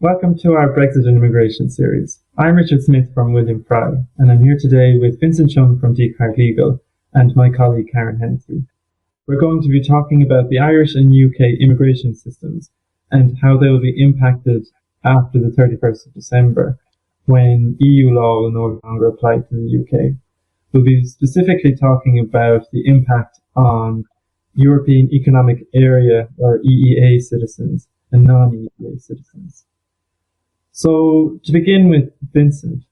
Welcome to our Brexit and Immigration series. I'm Richard Smith from William Fry, and I'm here today with Vincent Chung from Descartes Legal and my colleague Karen Hensley. We're going to be talking about the Irish and UK immigration systems and how they will be impacted after the 31st of December, when EU law will no longer apply to the UK. We'll be specifically talking about the impact on European Economic Area or EEA citizens and non-EEA citizens. So to begin with, Vincent,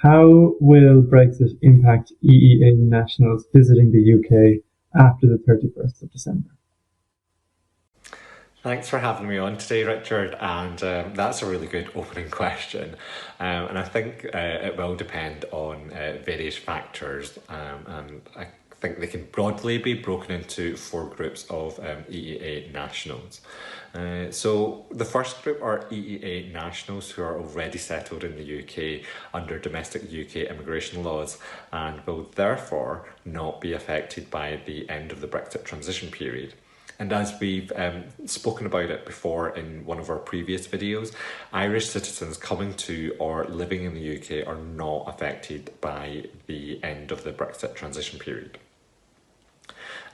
how will Brexit impact EEA nationals visiting the UK after the 31st of December? Thanks for having me on today, Richard, and that's a really good opening question. And I think it will depend on various factors, and I think they can broadly be broken into four groups of EEA nationals. So the first group are EEA nationals who are already settled in the UK under domestic UK immigration laws and will therefore not be affected by the end of the Brexit transition period. And as we've spoken about it before in one of our previous videos, Irish citizens coming to or living in the UK are not affected by the end of the Brexit transition period.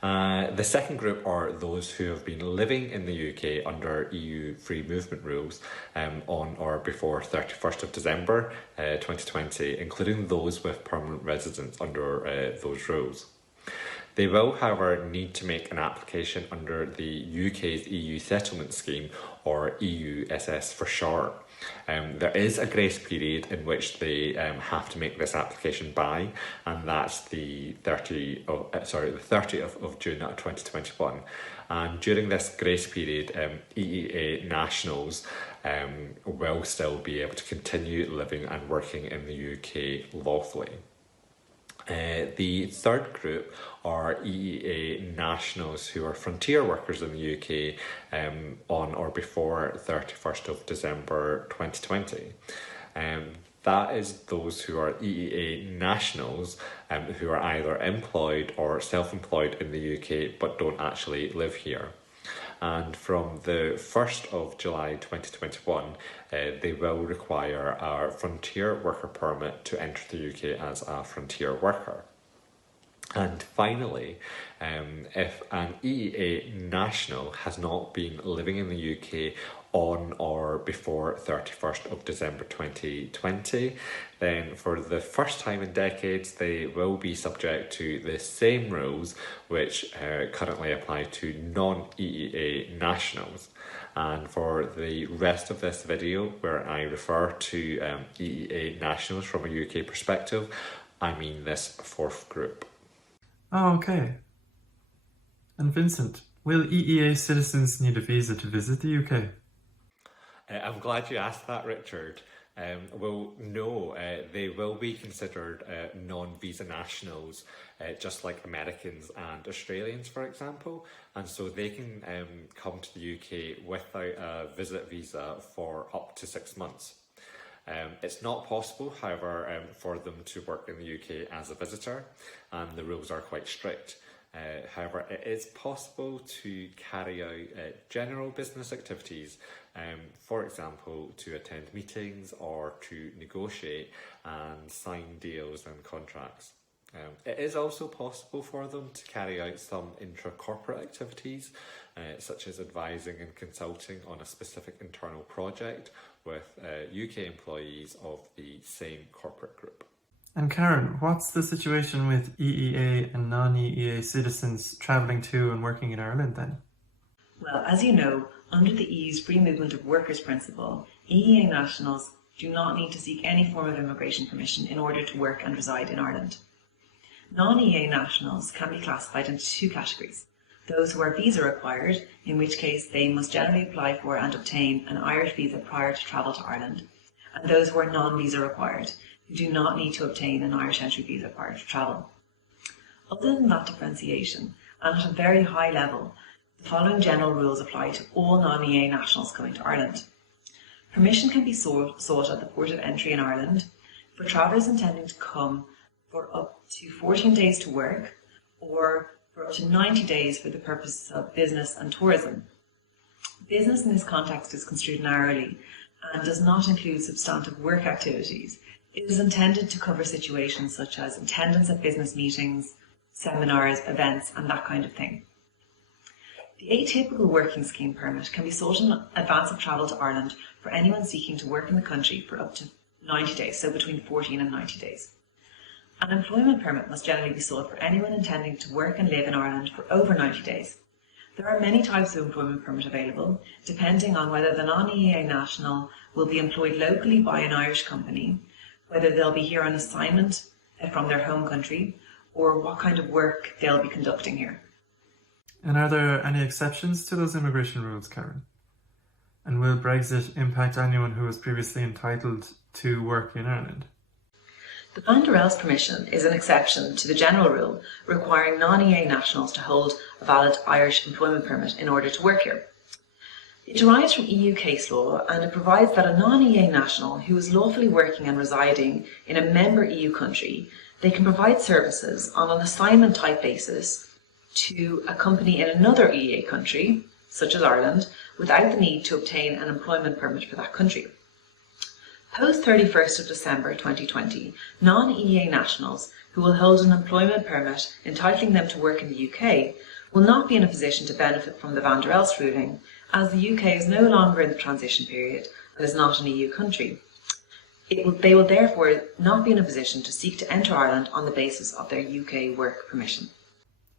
The second group are those who have been living in the UK under EU free movement rules on or before 31st of December 2020, including those with permanent residence under those rules. They will, however, need to make an application under the UK's EU settlement scheme, or EUSS for short. There is a grace period in which they have to make this application by, and that's the 30th of June 2021. And during this grace period, EEA nationals will still be able to continue living and working in the UK lawfully. The third group are EEA nationals who are frontier workers in the UK on or before 31st of December 2020. That is those who are EEA nationals who are either employed or self-employed in the UK but don't actually live here. And from the 1st of July 2021, they will require a frontier worker permit to enter the UK as a frontier worker. And finally, if an EEA national has not been living in the UK on or before 31st of December 2020, then for the first time in decades, they will be subject to the same rules which currently apply to non-EEA nationals. And for the rest of this video, where I refer to EEA nationals from a UK perspective, I mean this fourth group. Oh, okay. And Vincent, will EEA citizens need a visa to visit the UK? I'm glad you asked that, Richard. Well, no, they will be considered non-visa nationals, just like Americans and Australians, for example, and so they can come to the UK without a visit visa for up to 6 months. It's not possible, however, for them to work in the UK as a visitor, and the rules are quite strict. However, it is possible to carry out general business activities, for example, to attend meetings or to negotiate and sign deals and contracts. It is also possible for them to carry out some intra-corporate activities, such as advising and consulting on a specific internal project with UK employees of the same corporate group. And Karen, what's the situation with EEA and non-EEA citizens travelling to and working in Ireland then? Well, as you know, under the EU's free movement of workers principle, EEA nationals do not need to seek any form of immigration permission in order to work and reside in Ireland. Non-EEA nationals can be classified into two categories: those who are visa required, in which case they must generally apply for and obtain an Irish visa prior to travel to Ireland, and those who are non-visa required, who do not need to obtain an Irish entry visa prior to travel. Other than that differentiation, and at a very high level, the following general rules apply to all non-EEA nationals coming to Ireland. Permission can be sought at the port of entry in Ireland for travellers intending to come for up to 14 days to work, or for up to 90 days for the purposes of business and tourism. Business in this context is construed narrowly and does not include substantive work activities. It is intended to cover situations such as attendance at business meetings, seminars, events, and that kind of thing. The atypical working scheme permit can be sought in advance of travel to Ireland for anyone seeking to work in the country for up to 90 days, so between 14 and 90 days. An employment permit must generally be sought for anyone intending to work and live in Ireland for over 90 days. There are many types of employment permit available, depending on whether the non-EEA national will be employed locally by an Irish company, whether they'll be here on assignment from their home country, or what kind of work they'll be conducting here. And are there any exceptions to those immigration rules, Karen? And will Brexit impact anyone who was previously entitled to work in Ireland? The Van der Elst permission is an exception to the general rule requiring non-EEA nationals to hold a valid Irish employment permit in order to work here. It derives from EU case law, and it provides that a non-EEA national who is lawfully working and residing in a member EU country, they can provide services on an assignment type basis to a company in another EEA country, such as Ireland, without the need to obtain an employment permit for that country. Post 31st of December 2020, non-EEA nationals who will hold an employment permit entitling them to work in the UK will not be in a position to benefit from the Van der Elst ruling, as the UK is no longer in the transition period and is not an EU country. They will therefore not be in a position to seek to enter Ireland on the basis of their UK work permission.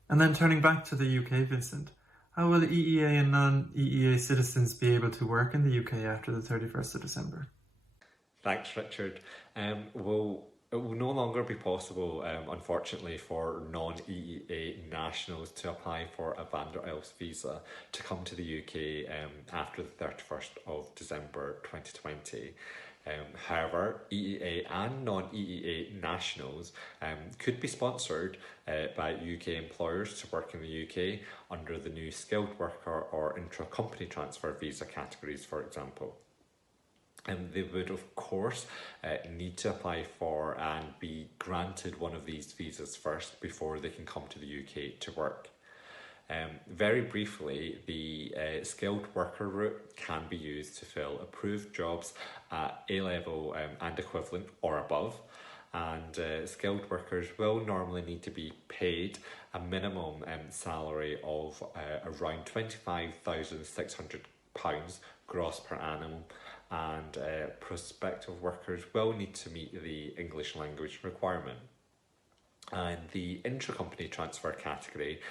And then turning back to the UK, Vincent, how will EEA and non-EEA citizens be able to work in the UK after the 31st of December? Thanks, Richard. Well, it will no longer be possible, unfortunately, for non-EEA nationals to apply for a Van der Elst visa to come to the UK after the 31st of December 2020. However, EEA and non-EEA nationals could be sponsored by UK employers to work in the UK under the new skilled worker or intra-company transfer visa categories, for example. They would, of course, need to apply for and be granted one of these visas first before they can come to the UK to work. Very briefly, the skilled worker route can be used to fill approved jobs at A-level and equivalent or above, and skilled workers will normally need to be paid a minimum salary of around £25,600 gross per annum, and prospective workers will need to meet the English language requirement. And the intra-company transfer category,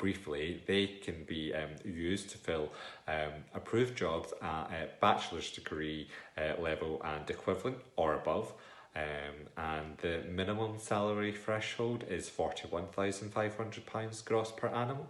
briefly, they can be used to fill approved jobs at a bachelor's degree level and equivalent or above, and the minimum salary threshold is £41,500 gross per annum.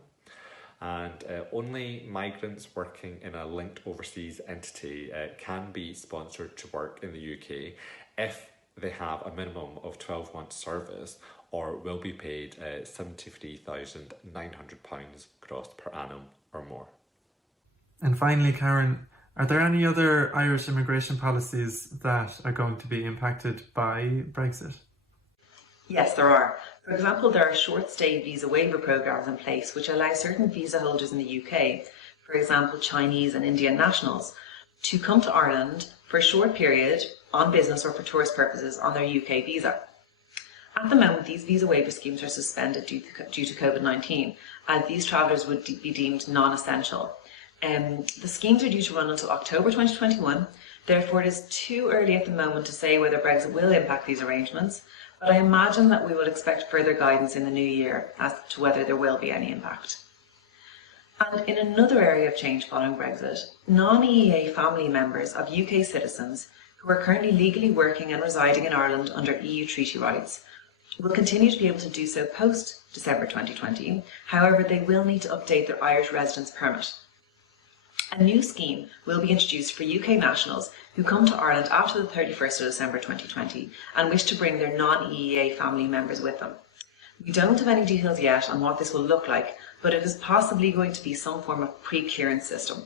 And only migrants working in a linked overseas entity can be sponsored to work in the UK if they have a minimum of 12 months service or will be paid £73,900 gross per annum or more. And finally, Karen, are there any other Irish immigration policies that are going to be impacted by Brexit? Yes, there are. For example, there are short-stay visa waiver programs in place which allow certain visa holders in the UK, for example Chinese and Indian nationals, to come to Ireland for a short period on business or for tourist purposes on their UK visa. At the moment, these visa waiver schemes are suspended due to COVID-19, as these travellers would be deemed non-essential. The schemes are due to run until October 2021, therefore it is too early at the moment to say whether Brexit will impact these arrangements, but I imagine that we will expect further guidance in the new year as to whether there will be any impact. And in another area of change following Brexit, non-EEA family members of UK citizens who are currently legally working and residing in Ireland under EU treaty rights will continue to be able to do so post-December 2020. However, they will need to update their Irish residence permit. A new scheme will be introduced for UK nationals who come to Ireland after the 31st of December 2020 and wish to bring their non-EEA family members with them. We don't have any details yet on what this will look like, but it is possibly going to be some form of pre-clearance system.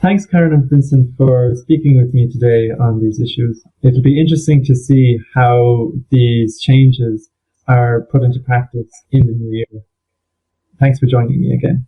Thanks, Karen and Vincent, for speaking with me today on these issues. It'll be interesting to see how these changes are put into practice in the new year. Thanks for joining me again.